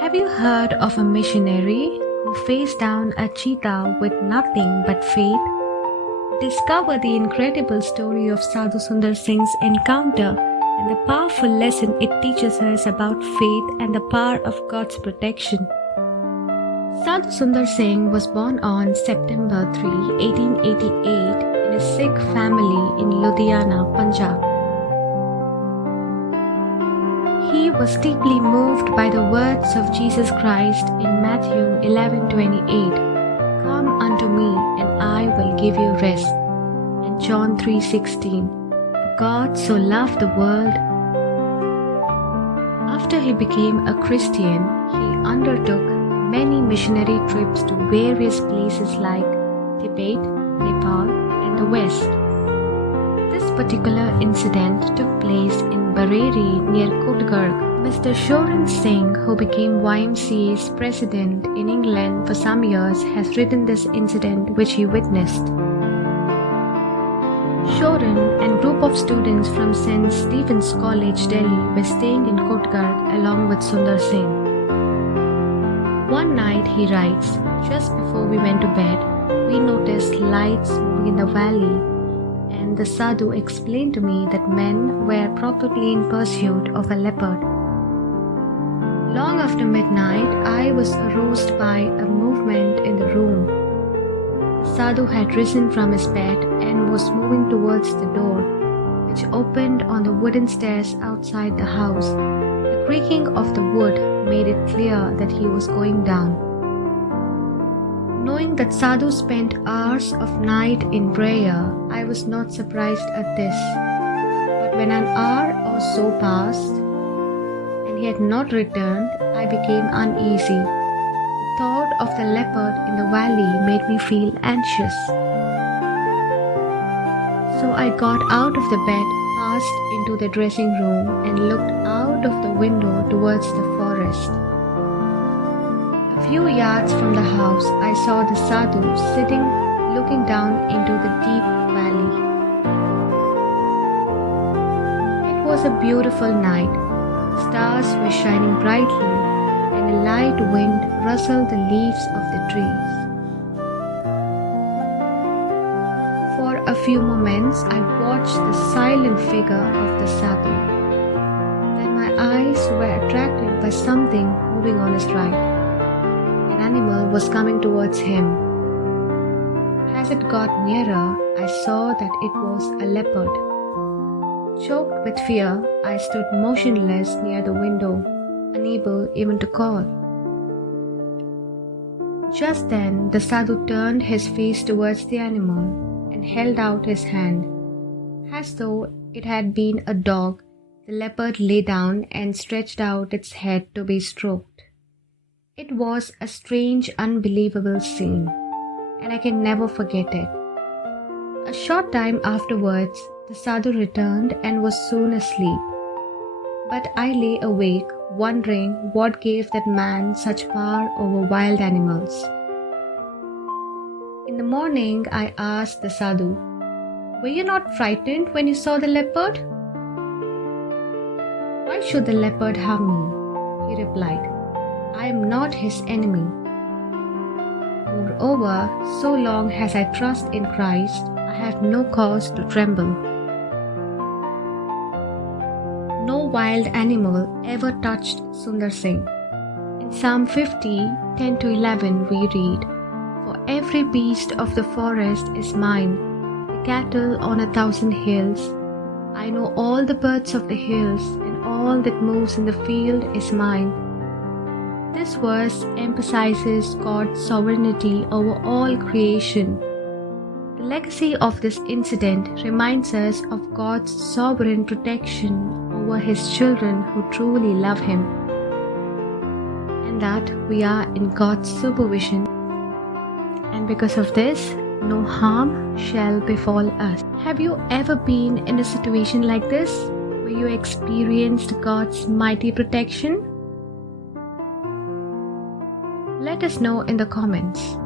Have you heard of a missionary who faced down a cheetah with nothing but faith? Discover the incredible story of Sadhu Sundar Singh's encounter and the powerful lesson it teaches us about faith and the power of God's protection. Sadhu Sundar Singh was born on September 3, 1888 in a Sikh family in Ludhiana, Punjab. He was deeply moved by the words of Jesus Christ in Matthew 11:28, "Come unto me, and I will give you rest," and John 3:16, "For God so loved the world." After he became a Christian, he undertook many missionary trips to various places like Tibet, Nepal, and the West. This particular incident took place in Bareilly near Kothargh. Mr. Sadhu Singh, who became YMCA's president in England for some years, has written this incident which he witnessed. Sadhu and group of students from St. Stephen's College, Delhi were staying in Kothargh along with Sundar Singh. One night, he writes, "Just before we went to bed, we noticed lights moving in the valley, and the Sadhu explained to me that men were probably in pursuit of a leopard. Long after midnight, I was aroused by a movement in the room. The Sadhu had risen from his bed and was moving towards the door, which opened on the wooden stairs outside the house. The creaking of the wood made it clear that he was going down. Knowing that Sadhu spent hours of night in prayer, I was not surprised at this. But when an hour or so passed, and he had not returned, I became uneasy. The thought of the leopard in the valley made me feel anxious. So I got out of the bed, passed into the dressing room, and looked out of the window towards the forest. A few yards from the house, I saw the Sadhu sitting, looking down into the deep valley. It was a beautiful night. Stars were shining brightly, and a light wind rustled the leaves of the trees. For a few moments, I watched the silent figure of the Sadhu. Then my eyes were attracted by something moving on his right. An animal was coming towards him. As it got nearer, I saw that it was a leopard. Choked with fear, I stood motionless near the window, unable even to call. Just then, the Sadhu turned his face towards the animal and held out his hand. As though it had been a dog, the leopard lay down and stretched out its head to be stroked. It was a strange, unbelievable scene, and I can never forget it. A short time afterwards, the Sadhu returned and was soon asleep. But I lay awake, wondering what gave that man such power over wild animals. In the morning, I asked the Sadhu, "Were you not frightened when you saw the leopard?" "Why should the leopard harm me?" he replied. "I am not his enemy. Moreover, so long as I trust in Christ, I have no cause to tremble." No wild animal ever touched Sundar Singh. In Psalm 50, 10-11 we read, "For every beast of the forest is mine, the cattle on 1,000 hills. I know all the birds of the hills, and all that moves in the field is mine." This verse emphasizes God's sovereignty over all creation. The legacy of this incident reminds us of God's sovereign protection over His children who truly love Him, and that we are in God's supervision. And because of this, no harm shall befall us. Have you ever been in a situation like this, where you experienced God's mighty protection? Let us know in the comments.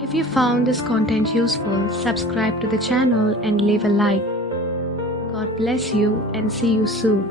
If you found this content useful, subscribe to the channel and leave a like. God bless you and see you soon.